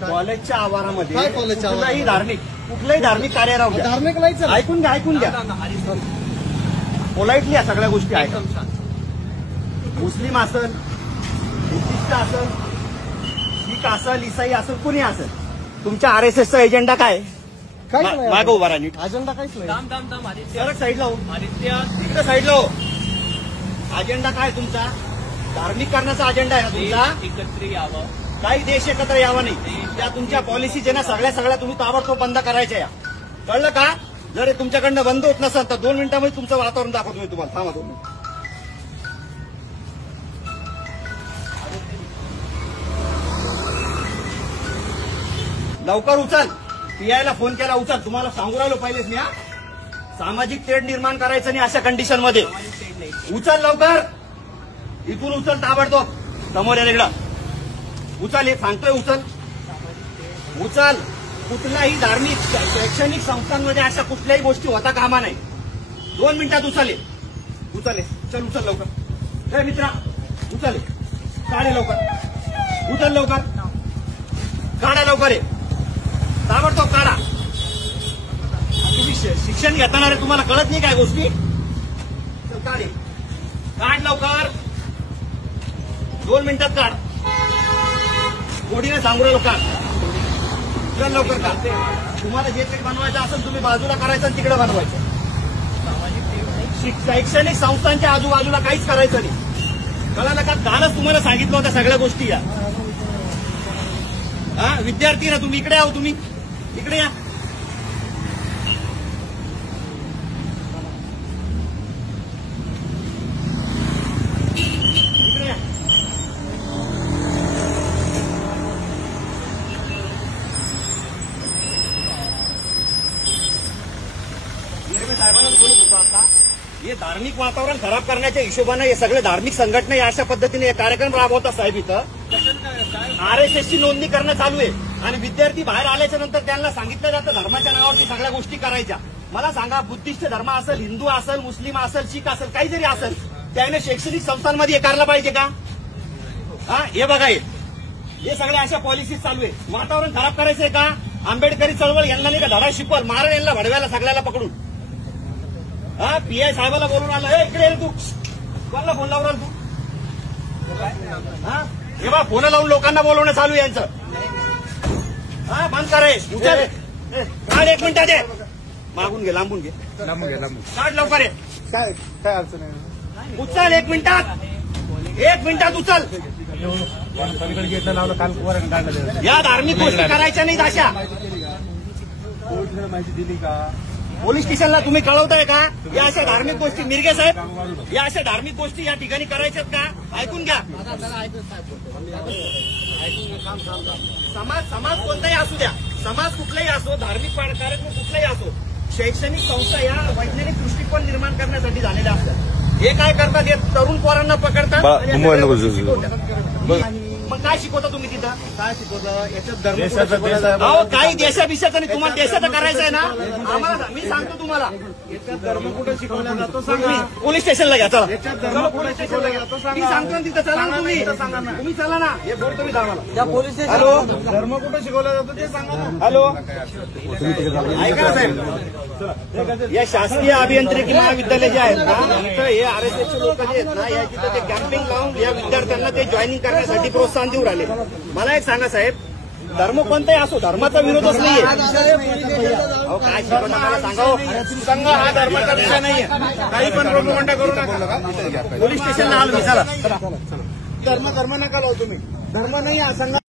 कॉलेजच्या आवारामध्ये काय कॉलेजच्या कुठलाही धार्मिक कार्य राहू द्या. धार्मिक नाही चालत. ऐकून घ्या पोलाइटली या सगळ्या गोष्टी ऐका. मुस्लिम असल, बुद्धिस्ट असल, शीख असल, इसाई असल, कुणी असल, तुमच्या आरएसएसचा एजेंडा काय? काहीच नाही. मागं उभा राहा नीट. अजेंडा काहीच नाही. सरळ साईडला हो. तिकडे साईडला हो. अजेंडा काय तुमचा? धार्मिक करण्याचा अजेंडा आहे ना तुमचा? एकत्र यावं. काही देश एकत्र यावा नाही. त्या तुमच्या पॉलिसीज ना सगळ्या तुम्ही ताबडतोब बंद करायच्या या. कळलं का? जर हे तुमच्याकडनं बंद होत नसेल तर 2 मिनिटांमध्ये तुमचं वातावरण दाखवतो मी तुम्हाला. थांबा 2 मिनिट. लवकर उचल. पीआयला फोन केला, उचल. तुम्हाला सांगू राहिलो पहिलेच मी. सामाजिक तेढ निर्माण करायचं नाही अशा कंडिशन मध्ये. उचल लवकर. इथून उचल ताबडतोब. समोर या इकडं. उचल. हे सांगतोय उचल. उचल. कुठल्याही धार्मिक शैक्षणिक संस्थांमध्ये अशा कुठल्याही गोष्टी होता कामा नाही. 2 मिनिटात उचल. उचल. चल उचल लवकर. मित्रा उचल. काढे लवकर. उचल लवकर. काढा लवकर. आहे ताबडतोब काढा. तुम्ही शिक्षण घेताना रे तुम्हाला कळत नाही काय गोष्टी? काढ लवकर. 2 मिनिटात काढ. गोडीने सांगू राहिलो काढ. चल लवकर काढ. तुम्हाला जे काही बनवायचं असेल तुम्ही बाजूला करायचं आणि तिकडे बनवायचं. शैक्षणिक संस्थांच्या आजूबाजूला काहीच करायचं नाही. कळालं का? कालच तुम्हाला सांगितलं होतं सगळ्या गोष्टी या. विद्यार्थी ना तुम्ही इकडे आहो. तुम्ही इकडे या. इकडे या. साहेबांना बोलत होतो आता. हे धार्मिक वातावरण खराब करण्याच्या हिशोबानं हे सगळे धार्मिक संघटना या अशा पद्धतीने कार्यक्रम राबवतात साहेब. इथं आरएसएसची नोंदणी करणं चालू आहे आणि विद्यार्थी बाहेर आल्याच्या नंतर त्यांना सांगितलं जातं धर्माच्या नावावरती सगळ्या गोष्टी करायच्या. मला सांगा, बुद्धिस्ट धर्म असेल, हिंदू असेल, मुस्लिम असेल, शीख असेल, काही जरी असेल, त्याने शैक्षणिक संस्थांमध्ये हे करायला पाहिजे का? हे बघा, हे सगळ्या अशा पॉलिसीज चालू आहे. वातावरण खराब करायचंय का? आंबेडकरी चळवळ यांना नाही का धडा शिकवल, मारण यांना भडव्याला सगळ्याला पकडून. पीआय साहेबाला बोलून आलं. इकडे तू कोणाला फोन लावून तू? हे बा फोन लावून लोकांना बोलवणं चालू यांचं. बंद कराय. उचल. काढ 1 मिनिटात. मागून घे, लांबून घे. काढ लवकर. काय अडचण आहे? उचल 1 मिनिटात. 1 मिनिटात उचल. या धार्मिक गोष्टी करायच्या नाहीत अशा. माहिती दिली का? पोलीस स्टेशनला तुम्ही कळवताय का? या अशा धार्मिक गोष्टी मिरगे साहेब, या अशा धार्मिक गोष्टी या ठिकाणी करायच्यात का? ऐकून घ्या. समाज कोणताही असू द्या, समाज कुठलाही असो, धार्मिक कार्यक्रम कुठलाही असो, शैक्षणिक संस्था या वैज्ञानिक दृष्टिकोन निर्माण करण्यासाठी झालेल्या असतात. हे काय करतात? हे तरुण पोरांना पकडतात. मग काय शिकवता तुम्ही तिथं? काय शिकवतं? याच्यात धर्म काही देशाभिषेक आणि तुम्हाला देशाचं करायचं आहे ना? आम्हाला मी सांगतो तुम्हाला. याच्यात धर्म कुठं शिकवला जातो सांगा. पोलीस स्टेशनला घ्या. चला पोलीस स्टेशनला घ्या. मी सांगतो तिथं. चला ना तुम्ही चला ना. हे बोलतो मी आम्हाला. Police station. हॅलो, धर्म कुठं शिकवला जातो ते सांगा ना. हॅलो, ऐका साहेब, या शासकीय अभियांत्रिकी महाविद्यालय जे आहेत ना, इथं हे आरएसएसचे लोक जे आहेत ना, या तिथं ते कॅम्पिंग लावून या विद्यार्थ्यांना ते जॉईनिंग करण्यासाठी प्रोत्साहन देऊ राहिले. मला एक सांगा साहेब, धर्म कोणताही असो, धर्माचा विरोधच नाहीये. काय शिकवता मला सांगा. संघ हा धर्माचा विषय नाहीये. काही पण प्रोपगंडा करू नका. पोलीस स्टेशनला आलो मी. चला. धर्म नका लावू तुम्ही. धर्म नाही हा संघ.